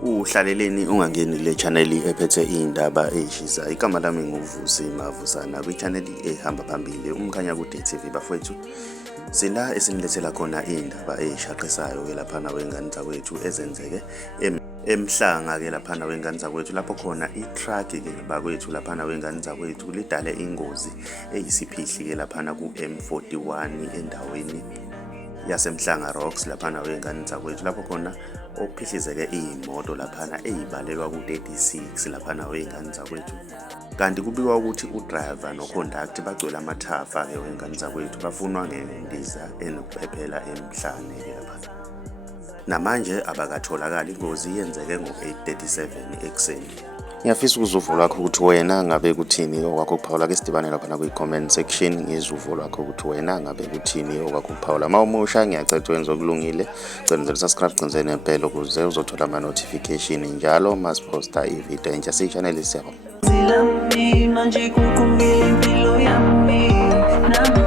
Uhlaleleni ungangeni kule channel ephethe indaba ezishisa. Igama lami nguvusi Mavusana kwi channel ehamba phambili umkhanya kude TV bafowethu. Sila esinilethela khona indaba ezishaqisayo ke lapha wengane zakwethu ezenzeke emhlanga ke lapha wengane zakwethu lapho khona i-truck ke bakwethu lapha wengane zakwethu lidale ingozi eyisiphihli ke lapha ku M41 endaweni yasemhlanga rocks lapha wengane zakwethu lapho khona okuphihlizeke izimoto lapha ezibalelwa ku36 lapha wengane zakwethu. Kanti kubikwa ukuthi udriver noconduct bagcwele amathafa ke wengane zakwethu bafunwa ngendiza enokuphephela emhlane ke lapha. Namanje abakatholakala ingozi yenzeke ngo-8:37 ekseni. Ngiyafisa ukuzuvo lwakho ukuthi wena ngabe kuthini okwakho kuphawula ke sidibane lapha kwi-comment section ngezuvo lwakho ukuthi wena ngabe kuthini okwakho kuphawula. Mawumusha ngiyacela wenze okulungile, cela subscribe cenze nempela ukuze uzothola ama-notification njalo masiposta i-video entsha si-channel siyabo. Manje kukumile impilo yami.